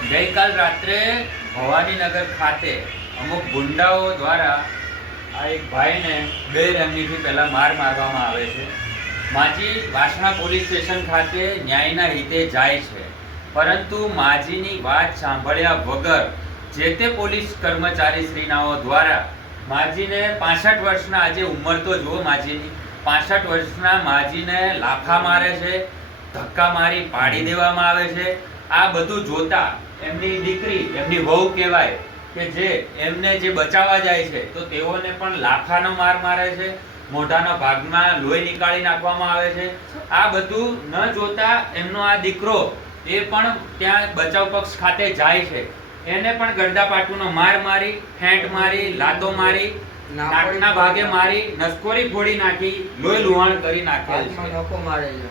ગઈકાલ રાત્રે ભવાનીનગર ખાતે અમુક ગુંડાઓ દ્વારા આ એક ભાઈને બે રંગીથી પહેલાં માર મારવામાં આવે છે. માજી વાસણા પોલીસ સ્ટેશન ખાતે ન્યાયના હિતે જાય છે. પરંતુ માજીની વાત સાંભળ્યા વગર જે તે પોલીસ કર્મચારી શ્રીનાઓ દ્વારા માજીને પાસઠ વર્ષના આજે ઉંમર તો જુઓ માજીની, પાસઠ વર્ષના માજીને લાફા મારે છે, ધક્કા મારી પાડી દેવામાં આવે છે આ બધું જોતા એમની દીકરી એમની વહુ કહેવાય કે જે એમને જે બચાવવા જાય છે તો તેઓને પણ લાફાનો માર મારે છે મોઢાના ભાગમાં લોહી નીકાળી નાખવામાં આવે છે. આ બધું ન જોતા એમનો આ દીકરો એ પણ ત્યાં બચાવ પક્ષ ખાતે જાય છે. એને પણ ગરદાપાટુનો માર મારી ફેંટ મારી લાતો મારી નાકના ભાગે મારી નસકોરી ફોડી નાખી લોહી લુહાણ કરી મારે છે.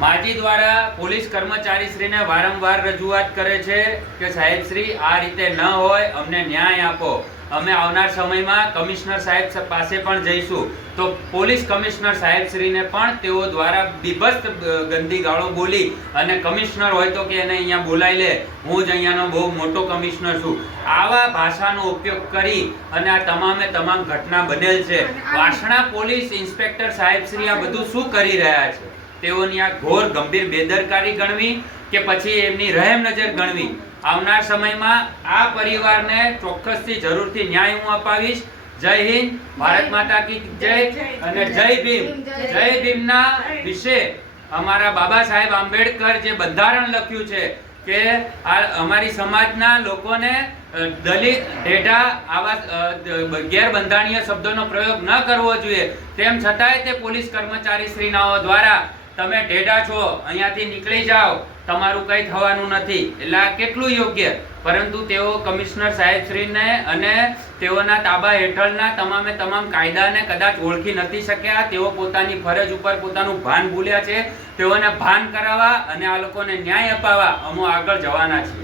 માજી દ્વારા પોલીસ કર્મચારીશ્રીને વારંવાર રજૂઆત કરે છે કે સાહેબશ્રી આ રીતે ન હોય અમને ન્યાય આપો. અમે આવનાર સમયમાં કમિશનર સાહેબ પાસે પણ જઈશું. તો પોલીસ કમિશનર સાહેબશ્રીને પણ તેઓ દ્વારા બીભત્સ ગંદી ગાળો બોલી અને કમિશનર હોય તો કે એને અહીંયા બોલાવી લે. હું જ અહીંયાનો બહુ મોટો કમિશનર છું. આવા ભાષાનો ઉપયોગ કરી અને આ તમામે તમામ ઘટના બનેલ છે. વાસણા પોલીસ ઇન્સ્પેક્ટર સાહેબશ્રી આ બધું શું કરી રહ્યા છે? તેઓની આ ઘોર ગંભીર બેદરકારી ગણવી કે પછી એમની રહેમ નજર ગણવી. આવનાર સમયમાં આ પરિવારને ચોક્કસથી જરૂરથી ન્યાય હું અપાવીશ. જય હિન્દ. ભારત માતા કી જય. અને જય ભીમ. જય ભીમના વિશે અમારા બાબા સાહેબ આંબેડકર જે બંધારણ લખ્યું છે કે આ અમારી સમાજના લોકોને દલિત ઢેઢા આવા ગેરબંધારણીય શબ્દોનો પ્રયોગ ન કરવો જોઈએ. તેમ છતાંય તે પોલીસ કર્મચારી શ્રીનાઓ દ્વારા તમે ઢેઢા છો, અહીંયાથી નીકળી જાઓ. તમારું કંઈ થવાનું નથી. એટલે આ કેટલું યોગ્ય? પરંતુ તેઓ કમિશનર સાહેબશ્રીને અને તેઓના તાબા હેઠળના તમામે તમામ કાયદાને કદાચ ઓળખી નથી શક્યા. તેઓ પોતાની ફરજ ઉપર પોતાનું ભાન ભૂલ્યા છે. તેઓને ભાન કરાવવા અને આ લોકોને ન્યાય અપાવવા અમો આગળ જવાના છીએ